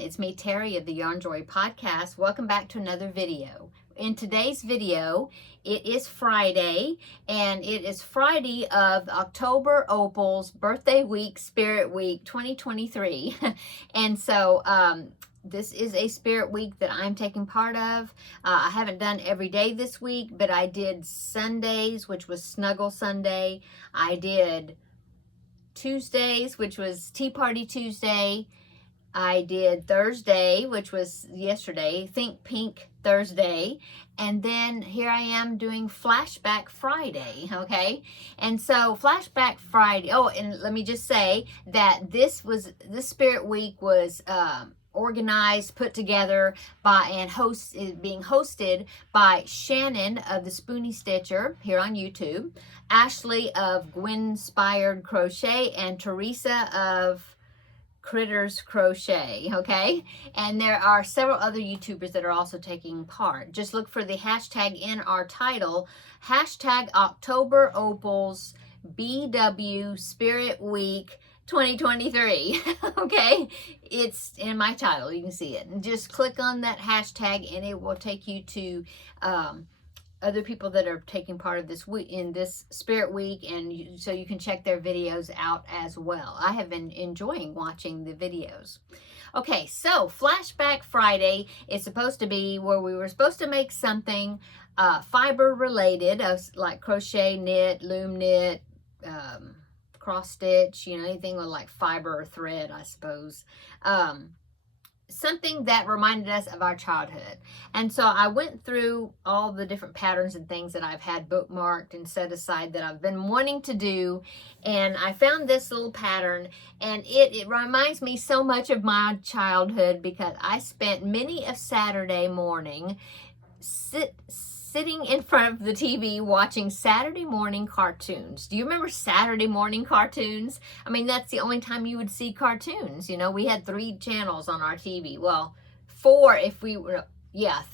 It's me, Terry of the Yarn Joy Podcast. Welcome back to another video. In today's video, it is Friday, and it is Friday of October Opal's birthday week, Spirit Week 2023. And so, this is a Spirit Week that I'm taking part of. I haven't done every day this week, but I did Sundays, which was Snuggle Sunday. I did Tuesdays, which was Tea Party Tuesday. I did Thursday, which was yesterday, Think Pink Thursday. And then here I am doing Flashback Friday, okay? And so Flashback Friday, oh, and let me just say that this Spirit Week was organized, put together by, and being hosted by Shannon of the Spoony Stitcher here on YouTube, Ashley of Gwen-Spired Crochet, and Teresa of Critters Crochet, okay? And there are several other YouTubers that are also taking part. Just look for the hashtag in our title, hashtag October Opals BW Spirit Week 2023, okay? It's in my title, you can see it. And just click on that hashtag and it will take you to other people that are taking part of this week in this Spirit Week, and so you can check their videos out as well. I have been enjoying watching the videos. Okay, so Flashback Friday is supposed to be where we were supposed to make something fiber related, like crochet, knit, loom knit, cross stitch, you know, anything with like fiber or thread, I suppose. Something that reminded us of our childhood. And so I went through all the different patterns and things that I've had bookmarked and set aside that I've been wanting to do, and I found this little pattern, and it reminds me so much of my childhood because I spent many a Saturday morning sitting in front of the TV watching Saturday morning cartoons. Do you remember Saturday morning cartoons? I mean, that's the only time you would see cartoons. You know, we had 3 channels on our TV. Well, 4 if we were,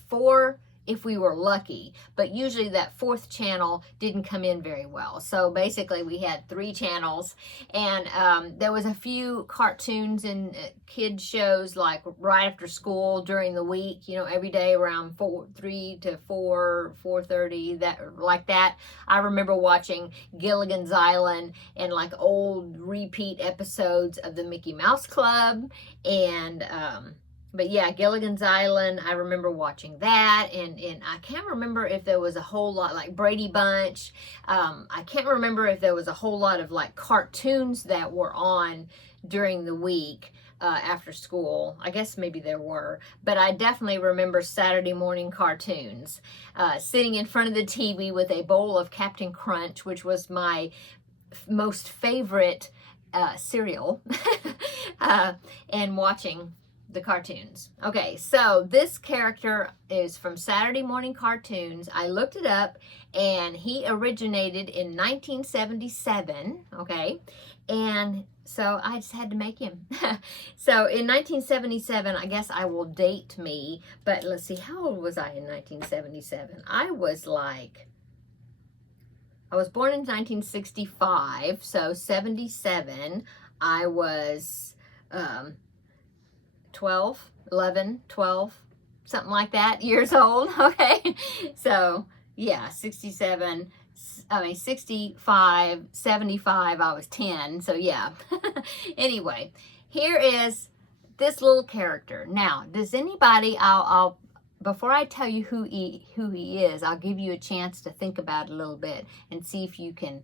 4 if we were lucky. But usually that 4th channel didn't come in very well. So basically we had 3 channels, and there was a few cartoons and kid shows like right after school during the week, you know, every day around 3 to 4:30, that like that. I remember watching Gilligan's Island and like old repeat episodes of the Mickey Mouse Club, and but yeah, Gilligan's Island, I remember watching that, and I can't remember if there was a whole lot, like Brady Bunch. I can't remember if there was a whole lot of like cartoons that were on during the week after school. I guess maybe there were, but I definitely remember Saturday morning cartoons. Sitting in front of the TV with a bowl of Captain Crunch, which was my most favorite cereal, and watching the cartoons. Okay, so this character is from Saturday morning cartoons. I looked it up, and he originated in 1977, okay, and so I just had to make him. So in 1977, I guess I will date me, but let's see, how old was I in 1977? I was born in 1965, so 77, I was 12, something like that, years old, okay? So, yeah, 65, 75, I was 10, so yeah. Anyway, here is this little character. Now, does anybody, I'll before I tell you who he is, I'll give you a chance to think about it a little bit and see if you can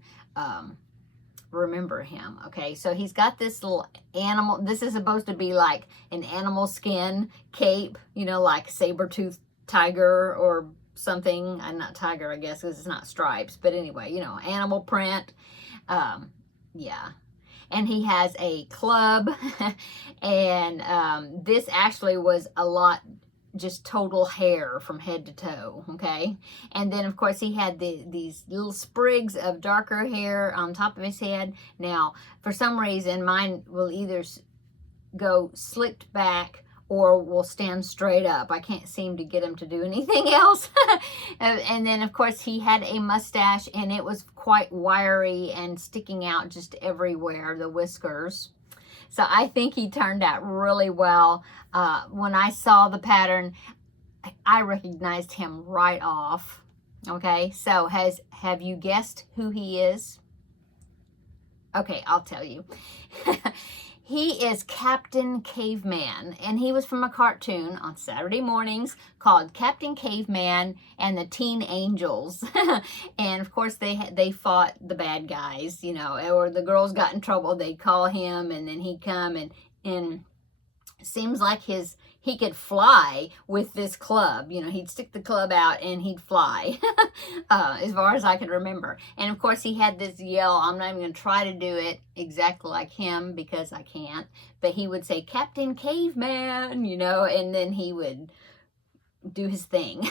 remember him. Okay, so he's got this little animal. This is supposed to be like an animal skin cape, you know, like saber-toothed tiger or something. Not tiger, I guess, because it's not stripes, but anyway, you know, animal print. Yeah, and he has a club, and this actually was a lot, just total hair from head to toe, okay? And then, of course, he had these little sprigs of darker hair on top of his head. Now, for some reason, mine will either go slicked back or will stand straight up. I can't seem to get him to do anything else. And then, of course, he had a mustache, and it was quite wiry and sticking out just everywhere, the whiskers. So I think he turned out really well. When I saw the pattern, I recognized him right off. Okay, so have you guessed who he is? Okay, I'll tell you. He is Captain Caveman, and he was from a cartoon on Saturday mornings called Captain Caveman and the Teen Angels. And of course they fought the bad guys, you know, or the girls got in trouble, they'd call him, and then he'd come, and it seems like he could fly with this club. You know, he'd stick the club out and he'd fly, as far as I can remember. And of course he had this yell. I'm not even going to try to do it exactly like him because I can't. But he would say, Captain Caveman, you know, and then he would do his thing.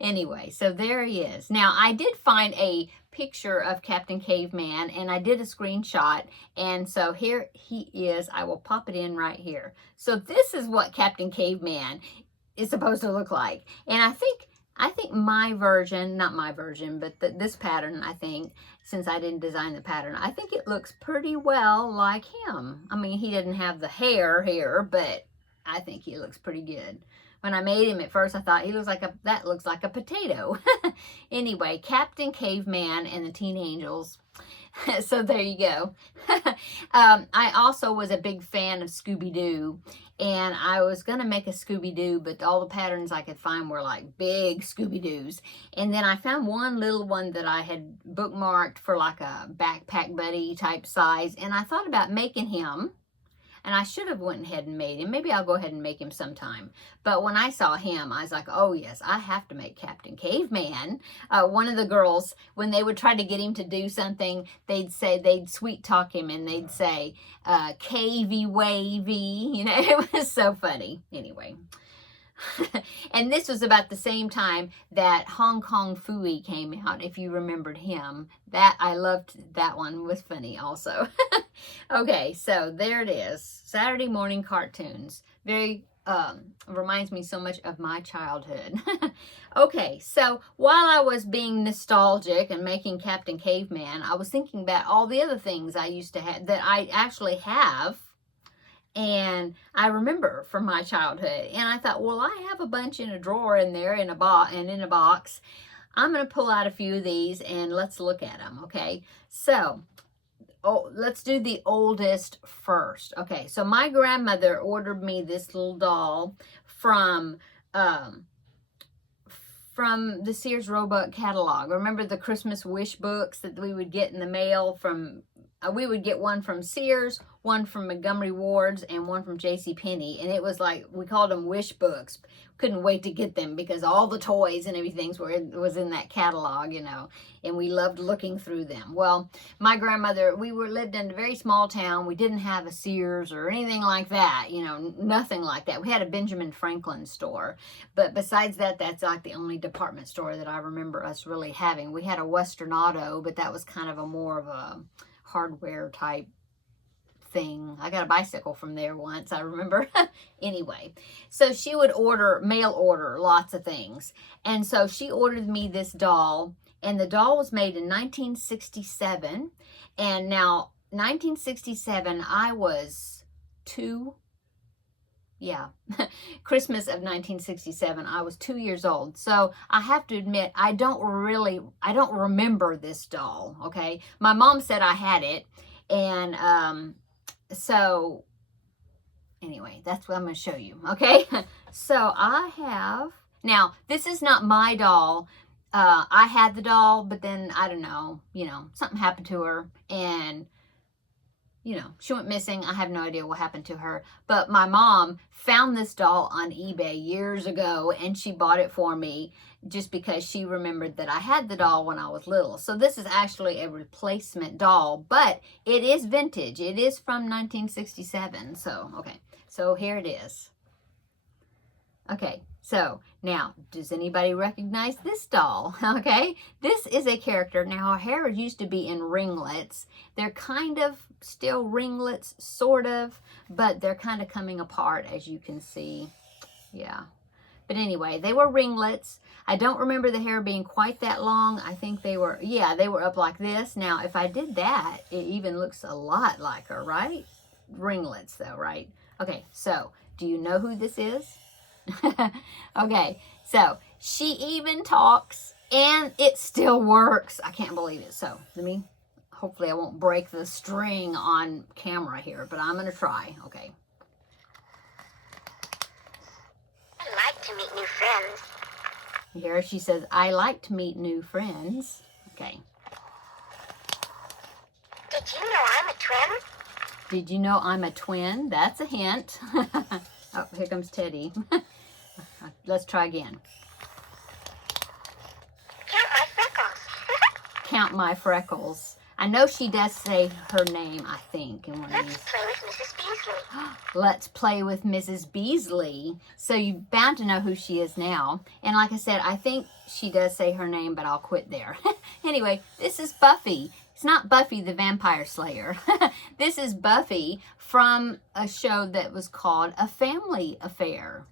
Anyway, so there he is. Now, I did find a picture of Captain Caveman, and I did a screenshot, and so here he is. I will pop it in right here. So this is what Captain Caveman is supposed to look like. And I think my version, not my version, but this pattern, I think, since I didn't design the pattern, I think it looks pretty well like him. I mean, he didn't have the hair here, but I think he looks pretty good. When I made him at first, I thought that looks like a potato. Anyway, Captain Caveman and the Teen Angels. So there you go. I also was a big fan of Scooby-Doo, and I was going to make a Scooby-Doo, but all the patterns I could find were like big Scooby-Doos. And then I found one little one that I had bookmarked for like a backpack buddy type size, and I thought about making him. And I should have went ahead and made him. Maybe I'll go ahead and make him sometime. But when I saw him, I was like, oh yes, I have to make Captain Caveman. One of the girls, when they would try to get him to do something, they'd sweet talk him, and they'd say, Cavey Wavy. You know, it was so funny. Anyway. And this was about the same time that Hong Kong Phooey came out, if you remembered him. That, I loved that one. It was funny also. Okay, so there it is. Saturday morning cartoons. Very, reminds me so much of my childhood. Okay, so while I was being nostalgic and making Captain Caveman, I was thinking about all the other things I used to have, that I actually have, and I remember from my childhood. And I thought, well, I have a bunch in a drawer in there, in a box. I'm going to pull out a few of these and let's look at them, okay? So, let's do the oldest first. Okay, so my grandmother ordered me this little doll from the Sears Roebuck catalog. Remember the Christmas wish books that we would get in the mail from, we would get one from Sears, one from Montgomery Ward's, and one from JCPenney. And it was like, we called them wish books. Couldn't wait to get them because all the toys and everything was in that catalog, you know, and we loved looking through them. Well, my grandmother, we lived in a very small town. We didn't have a Sears or anything like that, you know, nothing like that. We had a Benjamin Franklin store, but besides that, that's like the only department store that I remember us really having. We had a Western Auto, but that was kind of more of a hardware type thing. I got a bicycle from there once, I remember. Anyway, so she would mail order lots of things. And so she ordered me this doll, and the doll was made in 1967. And now, 1967, I was 2. Yeah, Christmas of 1967, I was 2 years old. So I have to admit, I don't remember this doll, okay? My mom said I had it, and so anyway, that's what I'm going to show you, okay? So I have, now this is not my doll. I had the doll, but then I don't know, you know, something happened to her, and you know, she went missing. I have no idea what happened to her. But my mom found this doll on eBay years ago, and she bought it for me just because she remembered that I had the doll when I was little. So this is actually a replacement doll, but it is vintage. It is from 1967. So, okay. So here it is. Okay. So now, does anybody recognize this doll? Okay, this is a character. Now, her hair used to be in ringlets. They're kind of still ringlets, sort of, but they're kind of coming apart, as you can see. Yeah. But anyway, they were ringlets. I don't remember the hair being quite that long. I think they were, yeah, they were up like this. Now, if I did that, it even looks a lot like her, right? ringlets though, right? Okay, so do you know who this is? Okay, so she even talks and it still works. I can't believe it. So hopefully I won't break the string on camera here, but I'm going to try. Okay. I like to meet new friends. Here she says, I like to meet new friends. Okay. Did you know I'm a twin? Did you know I'm a twin? That's a hint. Oh, here comes Teddy. Let's try again. Count my freckles. Count my freckles. I know she does say her name, I think, in one of Let's these. play with Mrs. Beasley. Let's play with Mrs. Beasley. So you're bound to know who she is now. And like I said, I think she does say her name, but I'll quit there. Anyway, this is Buffy. It's not Buffy the Vampire Slayer. This is Buffy from a show that was called A Family Affair.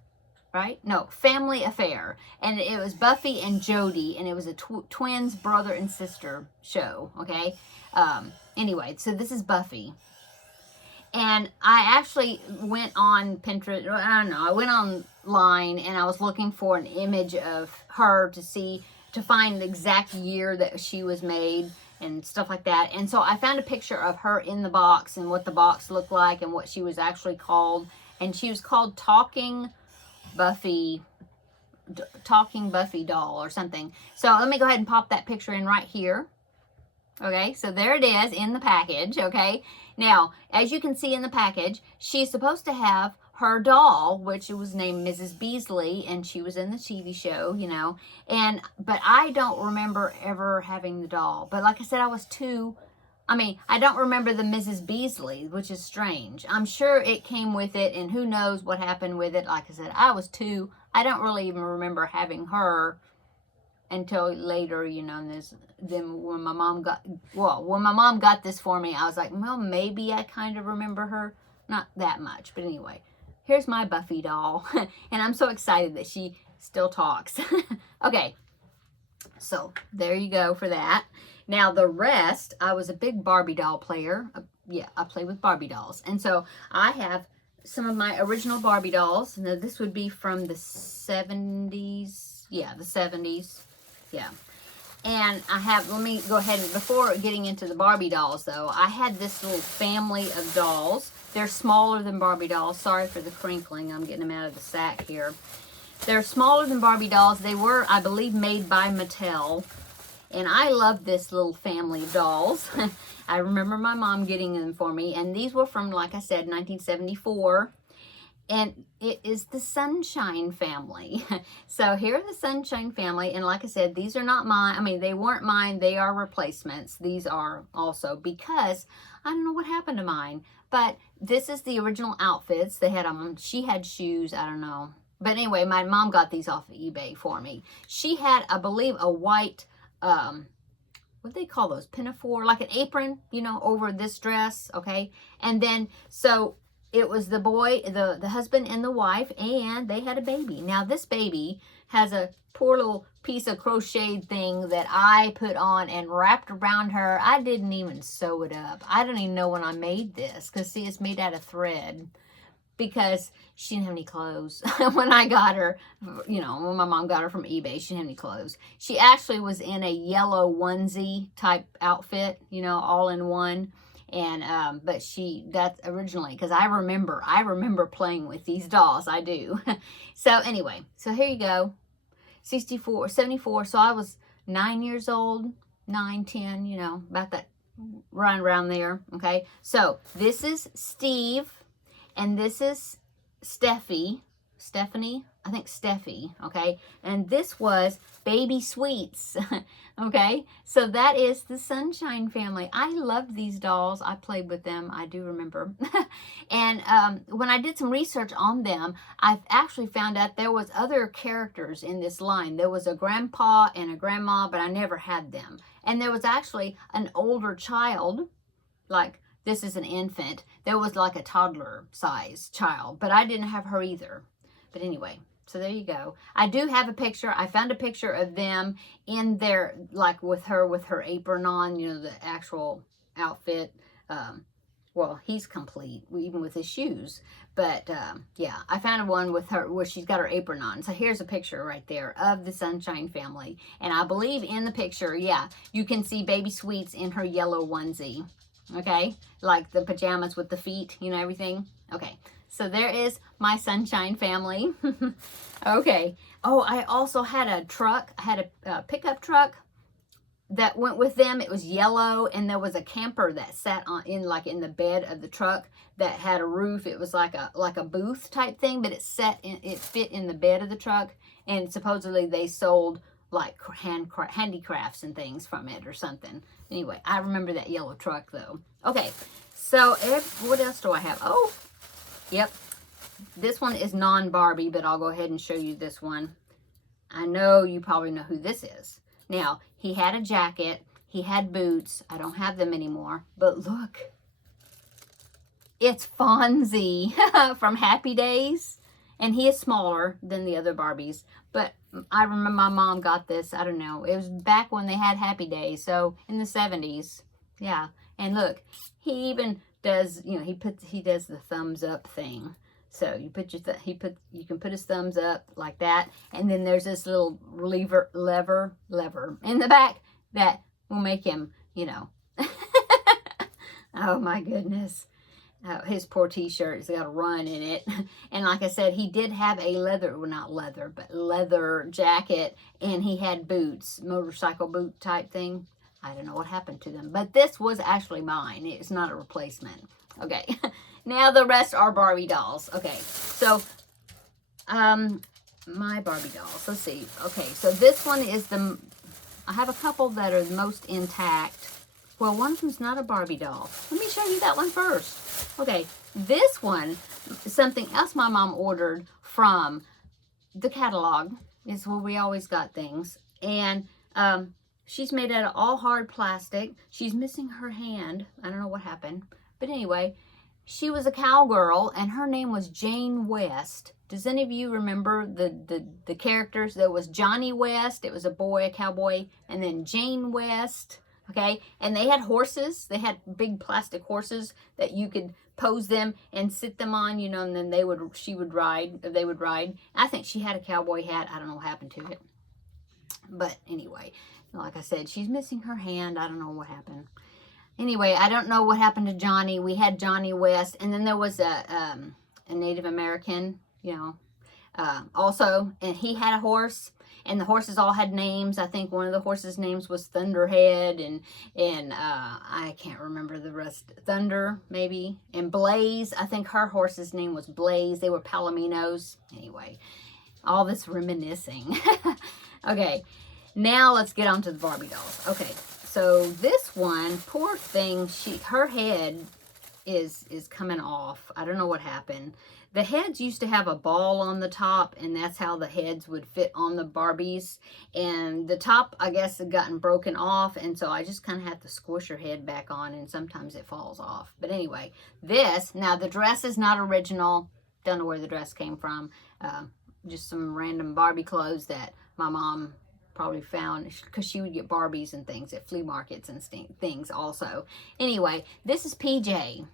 Right? No, Family Affair. And it was Buffy and Jody, and it was a twins, brother and sister show, okay? Anyway, so this is Buffy. And I actually went on Pinterest, I don't know, I went online and I was looking for an image of her to find the exact year that she was made and stuff like that. And so I found a picture of her in the box and what the box looked like and what she was actually called. And she was called Talking Buffy doll or something. So let me go ahead and pop that picture in right here. Okay, so there it is in the package, okay? Now, as you can see in the package, she's supposed to have her doll, which was named Mrs. Beasley, and she was in the TV show, you know. But I don't remember ever having the doll. But like I said, I was too... I don't remember the Mrs. Beasley, which is strange. I'm sure it came with it, and who knows what happened with it. Like I said, I was two. I don't really even remember having her until later, you know. And then when my mom got this for me, I was like, well, maybe I kind of remember her. Not that much, but anyway. Here's my Buffy doll, and I'm so excited that she still talks. Okay, so there you go for that. Now, the rest, I was a big Barbie doll player. Yeah, I play with Barbie dolls. And so I have some of my original Barbie dolls. Now, this would be from the 70s. Yeah, the 70s. Yeah. And I have, let me go ahead and, before getting into the Barbie dolls, though, I had this little family of dolls. They're smaller than Barbie dolls. Sorry for the crinkling. I'm getting them out of the sack here. They're smaller than Barbie dolls. They were, I believe, made by Mattel. And I love this little family of dolls. I remember my mom getting them for me. And these were from, like I said, 1974. And it is the Sunshine Family. So here are the Sunshine Family. And like I said, these are not mine. They weren't mine. They are replacements. These are also, because I don't know what happened to mine. But this is the original outfits. They had them. She had shoes. I don't know. But anyway, my mom got these off of eBay for me. She had, I believe, a white... what do they call those? Pinafore, like an apron, you know, over this dress, okay? And then, so it was the boy, the husband and the wife, and they had a baby. Now, this baby has a poor little piece of crocheted thing that I put on and wrapped around her. I didn't even sew it up. I don't even know when I made this, because, see, it's made out of thread. Because she didn't have any clothes when I got her, you know, when my mom got her from eBay, she didn't have any clothes. She actually was in a yellow onesie type outfit, you know, all in one. And, but that's originally, because I remember playing with these dolls, I do. So anyway, so here you go, 74, so I was 9 years old, 9, 10, you know, about that, right around there, okay? So this is Steve. And this is Stephanie, I think Steffi, okay? And this was Baby Sweets, okay? So that is the Sunshine Family. I loved these dolls. I played with them. I do remember. And when I did some research on them, I actually found out there was other characters in this line. There was a grandpa and a grandma, but I never had them. And there was actually an older child, like... This is an infant. There was like a toddler size child, but I didn't have her either. But anyway, so there you go. I do have a picture. I found a picture of them in there, like with her apron on, you know, the actual outfit. Well, he's complete, even with his shoes. But, yeah, I found one with her where she's got her apron on. So here's a picture right there of the Sunshine family. And I believe in the picture, yeah, you can see Baby Sweets in her yellow onesie. Okay? Like the pajamas with the feet, you know, everything. Okay. So there is my Sunshine family. Okay. Oh, I also had a truck. I had a pickup truck that went with them. It was yellow, and there was a camper that sat in the bed of the truck that had a roof. It was like a booth type thing, but it fit in the bed of the truck, and supposedly they sold like handicrafts and things from it or something. Anyway, I remember that yellow truck though. Okay, so what else do I have? Oh, yep. This one is non-Barbie, but I'll go ahead and show you this one. I know you probably know who this is. Now, he had a jacket. He had boots. I don't have them anymore. But look. It's Fonzie from Happy Days. And he is smaller than the other Barbies. But I remember my mom got this. I don't know. It was back when they had Happy Days. So, in the 70s. Yeah. And look. He even does, you know, he does the thumbs up thing. So you you can put his thumbs up like that, and then there's this little lever in the back that will make him, you know. Oh my goodness. His poor t-shirt has got a run in it. And like I said, he did have a leather jacket, and he had boots, motorcycle boot type thing. I don't know what happened to them, but this was actually mine. It's not a replacement. Okay. Now the rest are Barbie dolls. Okay, so my Barbie dolls. Let's see. Okay, so this one is I have a couple that are the most intact. Well, one of them's not a Barbie doll. Let me show you that one first. Okay, this one is something else my mom ordered from the catalog. It's where we always got things. And she's made out of all hard plastic. She's missing her hand. I don't know what happened. But anyway, she was a cowgirl, and her name was Jane West. Does any of you remember the characters? There was Johnny West. It was a boy, a cowboy. And then Jane West. Okay. And they had horses. They had big plastic horses that you could pose them and sit them on, you know, and then they would ride. I think she had a cowboy hat. I don't know what happened to it. But anyway, like I said, she's missing her hand. I don't know what happened. Anyway, I don't know what happened to Johnny. We had Johnny West, and then there was a Native American, you know, also, and he had a horse, and the horses all had names. I think one of the horses' names was Thunderhead, and I can't remember the rest. Thunder, maybe, and Blaze. I think her horse's name was Blaze. They were Palominos. Anyway, all this reminiscing. Okay, now let's get on to the Barbie dolls. Okay. So this one, poor thing, her head is coming off. I don't know what happened. The heads used to have a ball on the top, and that's how the heads would fit on the Barbies. And the top, I guess, had gotten broken off, and so I just kind of have to squish her head back on, and sometimes it falls off. But anyway, now the dress is not original. Don't know where the dress came from. Just some random Barbie clothes that my mom probably found, because she would get Barbies and things at flea markets and things also. Anyway, this is PJ.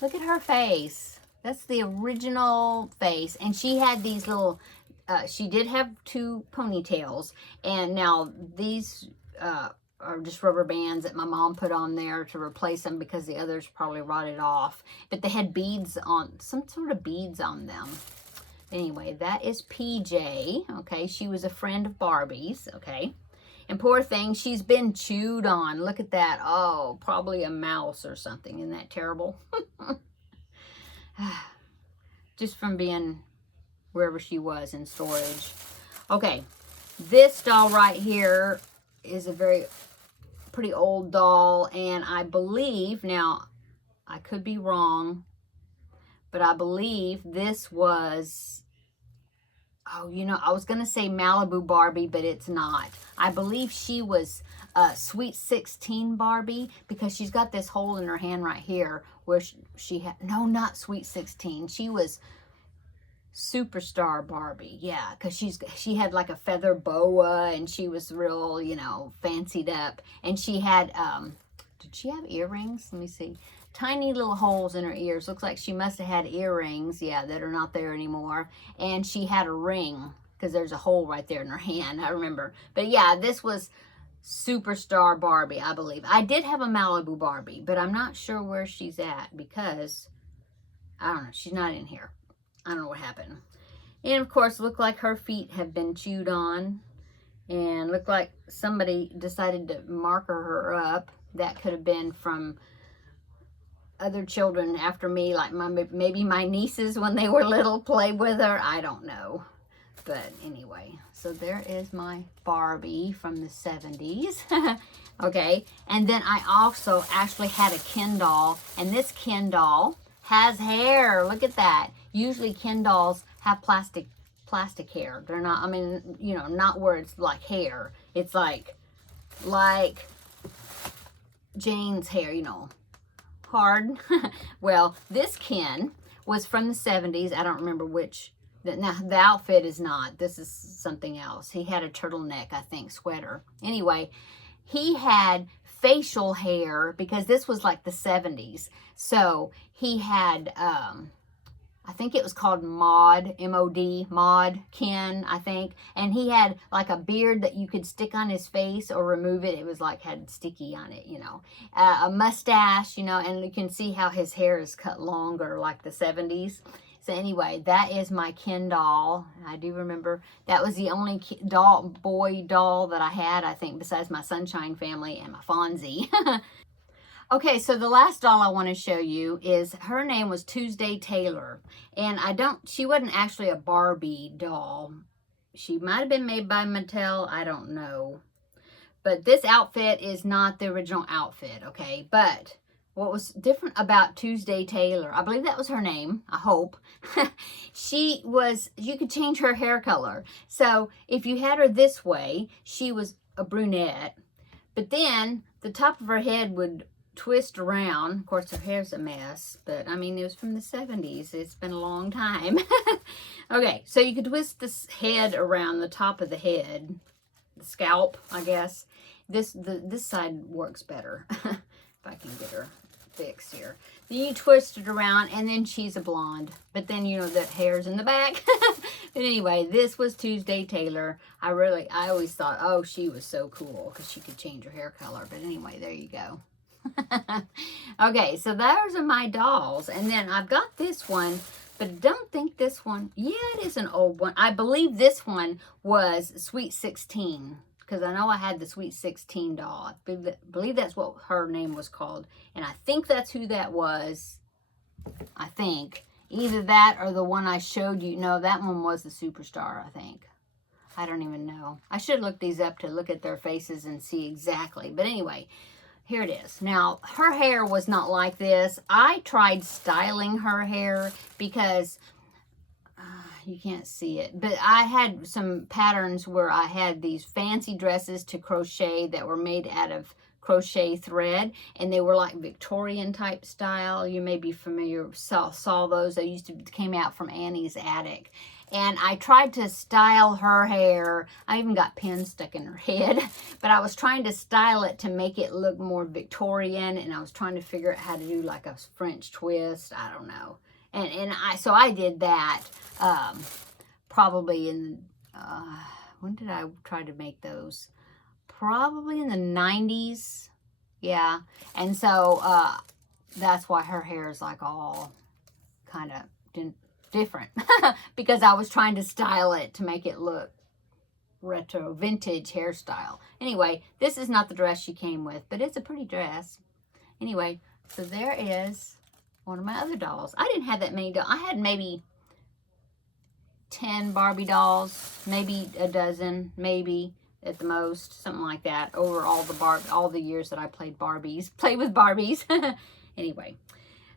Look at her face. That's the original face. And she had these little, she did have 2 ponytails. And now these are just rubber bands that my mom put on there to replace them because the others probably rotted off. But they had beads on, some sort of beads on them. Anyway, that is PJ, okay? She was a friend of Barbie's, okay? And poor thing, she's been chewed on. Look at that. Oh, probably a mouse or something. Isn't that terrible? Just from being wherever she was in storage. Okay, this doll right here is a pretty old doll. And I believe, now, I could be wrong, but I believe this was, oh, you know, I was going to say Malibu Barbie, but it's not. I believe she was Sweet 16 Barbie, because she's got this hole in her hand right here where she had, no, not Sweet 16. She was Superstar Barbie, yeah, because she had like a feather boa, and she was real, you know, fancied up. And she had, did she have earrings? Let me see. tiny little holes in her ears. Looks like she must have had earrings, yeah, that are not there anymore. And she had a ring, because there's a hole right there in her hand, I remember. But yeah, this was Superstar Barbie, I believe. I did have a Malibu Barbie, but I'm not sure where she's at, because, I don't know, she's not in here. I don't know what happened. And of course, looked like her feet have been chewed on. And looked like somebody decided to marker her up. That could have been from other children after me, like maybe my nieces when they were little played with her. I don't know. But anyway, so there is my Barbie from the 70s. Okay, and then I also actually had a Ken doll, and this Ken doll has hair. Look at that. Usually Ken dolls have plastic hair. They're not, I mean, you know, not where it's like hair. It's like Jane's hair, you know, hard. Well, this Ken was from the 70s. I don't remember which. Now, the outfit is not. This is something else. He had a turtleneck, I think, sweater. Anyway, he had facial hair because this was like the 70s. So he had, I think it was called Mod, M-O-D, Mod Ken, I think. And he had like a beard that you could stick on his face or remove it. It was like had sticky on it, you know. A mustache, you know, and you can see how his hair is cut longer like the 70s. So anyway, that is my Ken doll. I do remember that was the only boy doll that I had, I think, besides my Sunshine Family and my Fonzie. Okay, so the last doll I want to show you is, her name was Tuesday Taylor. And she wasn't actually a Barbie doll. She might have been made by Mattel, I don't know. But this outfit is not the original outfit, okay? But what was different about Tuesday Taylor, I believe that was her name, I hope. You could change her hair color. So if you had her this way, she was a brunette. But then the top of her head would twist around. Of course, her hair's a mess, but I mean, it was from the 70s. It's been a long time. Okay, so you could twist this head around the top of the head, the scalp, I guess. This side works better. If I can get her fixed here. Then you twist it around, and then she's a blonde. But then, you know, that hair's in the back. But anyway, this was Tuesday Taylor. I always thought, oh, she was so cool because she could change her hair color. But anyway, there you go. Okay, so those are my dolls. And then I've got this one, but I don't think this one, yeah, it is an old one. I believe this one was Sweet 16. Because I know I had the Sweet 16 doll. I believe that's what her name was called. And I think that's who that was. I think. Either that or the one I showed you. No, that one was the Superstar, I think. I don't even know. I should look these up to look at their faces and see exactly. But anyway, here it is. Now, her hair was not like this. I tried styling her hair because you can't see it, but I had some patterns where I had these fancy dresses to crochet that were made out of crochet thread, and they were like Victorian type style. You may be familiar, saw those. They came out from Annie's Attic. And I tried to style her hair. I even got pins stuck in her head, but I was trying to style it to make it look more Victorian, and I was trying to figure out how to do like a French twist. I don't know. So I did that, probably in, when did I try to make those? Probably in the 90s. Yeah. And so, that's why her hair is like all kind of different because I was trying to style it to make it look retro, vintage hairstyle. Anyway, this is not the dress she came with, but it's a pretty dress. Anyway, so there is one of my other dolls. I didn't have that many dolls. I had maybe 10 Barbie dolls, maybe a dozen, maybe at the most, something like that, over all the years that I played with Barbies. Anyway,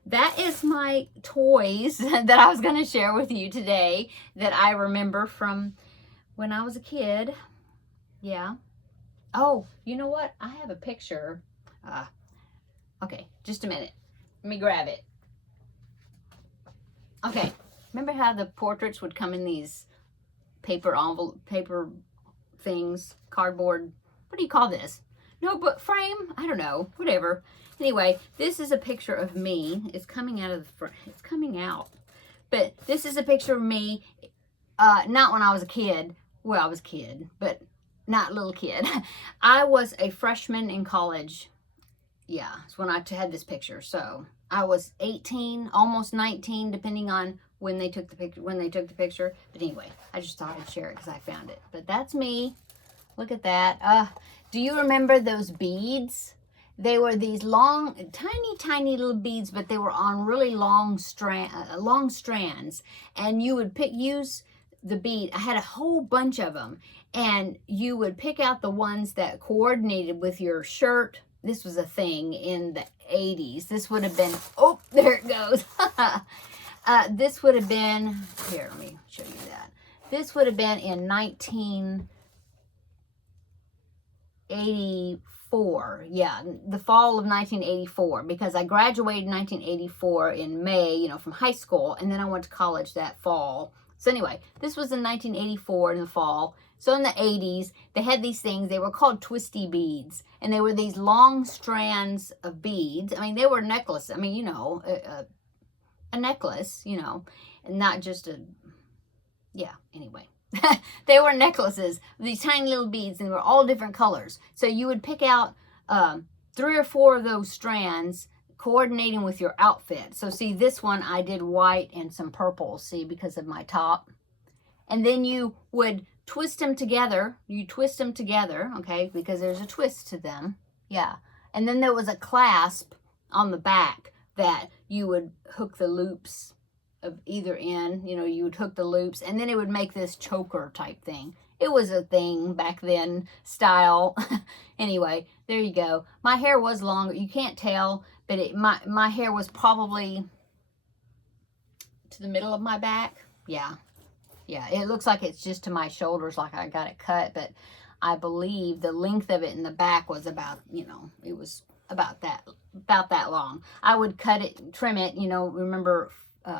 that is my toys that I was going to share with you today that I remember from when I was a kid. Yeah. Oh, you know what? I have a picture. Okay, just a minute. Let me grab it. Okay, remember how the portraits would come in these paper things, cardboard, what do you call this? notebook frame. I don't know, whatever. Anyway, this is a picture of me. It's coming out of the front. It's coming out. But this is a picture of me, not when I was a kid. Well, I was a kid, but not a little kid. I was a freshman in college. Yeah, it's when I had this picture. So I was 18, almost 19, depending on when they took the picture. But anyway, I just thought I'd share it because I found it. But that's me. Look at that. Do you remember those beads? They were these long, tiny little beads, but they were on really long strands. And you would use the bead. I had a whole bunch of them. And you would pick out the ones that coordinated with your shirt. This was a thing in the 80s. This would have been, oh, there it goes. This would have been, here, let me show you that. This would have been in 1984. Yeah, the fall of 1984, because I graduated in 1984 in May, from high school, and then I went to college that fall. So anyway, this was in 1984 in the fall. So in the 80s, they had these things. They were called twisty beads. And they were these long strands of beads. I mean, they were necklaces. I mean, a necklace, and not just anyway. They were necklaces, these tiny little beads, and they were all different colors. So you would pick out 3 or 4 of those strands, coordinating with your outfit. So see, this one I did white and some purple, see, because of my top. And then you would twist them together. You twist them together, okay, because there's a twist to them. Yeah. And then there was a clasp on the back that you would hook the loops of either end. You would hook the loops, and then it would make this choker type thing. It was a thing back then, style. Anyway, there you go. My hair was longer. You can't tell, but my hair was probably to the middle of my back. Yeah. Yeah, it looks like it's just to my shoulders, like I got it cut, but I believe the length of it in the back was about, it was about that long. I would cut it, trim it, remember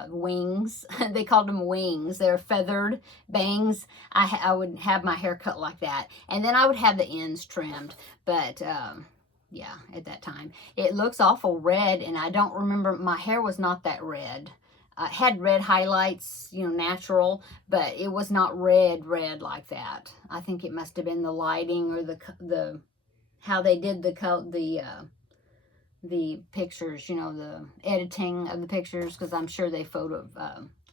wings? They called them wings. They're feathered bangs. I would have my hair cut like that, and then I would have the ends trimmed, but yeah, at that time. It looks awful red, and I don't remember, my hair was not that red. Had red highlights, natural, but it was not red like that. I think it must have been the lighting or the how they did the pictures, the editing of the pictures, because I'm sure they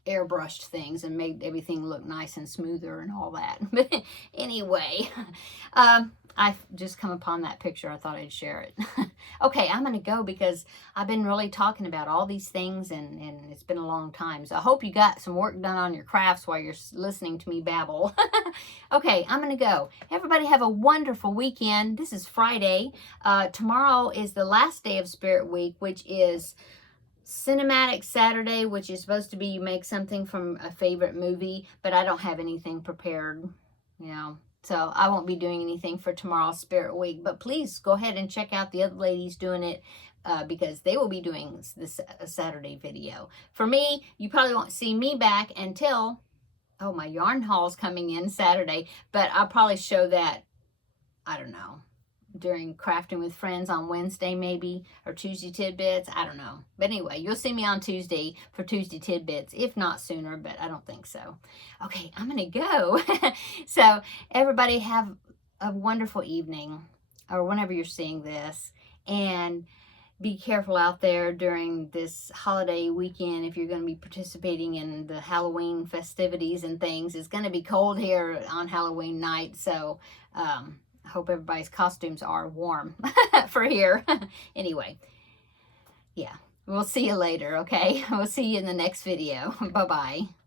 airbrushed things and made everything look nice and smoother and all that. But anyway, I've just come upon that picture. I thought I'd share it. Okay, I'm going to go because I've been really talking about all these things, and it's been a long time. So I hope you got some work done on your crafts while you're listening to me babble. Okay, I'm going to go. Everybody have a wonderful weekend. This is Friday. Tomorrow is the last day of Spirit Week, which is Cinematic Saturday, which is supposed to be you make something from a favorite movie, but I don't have anything prepared, so I won't be doing anything for tomorrow's Spirit Week. But please go ahead and check out the other ladies doing it, because they will be doing this Saturday video. For me, you probably won't see me back until, my yarn haul's coming in Saturday, but I'll probably show that, I don't know, during Crafting with Friends on Wednesday maybe, or Tuesday Tidbits, I don't know. But anyway, you'll see me on Tuesday for Tuesday Tidbits, if not sooner, but I don't think so. Okay, I'm gonna go. So everybody have a wonderful evening, or whenever you're seeing this, and be careful out there during this holiday weekend if you're going to be participating in the Halloween festivities and things. It's going to be cold here on Halloween night, so I hope everybody's costumes are warm for here. Anyway, yeah, we'll see you later, okay? We'll see you in the next video. Bye-bye.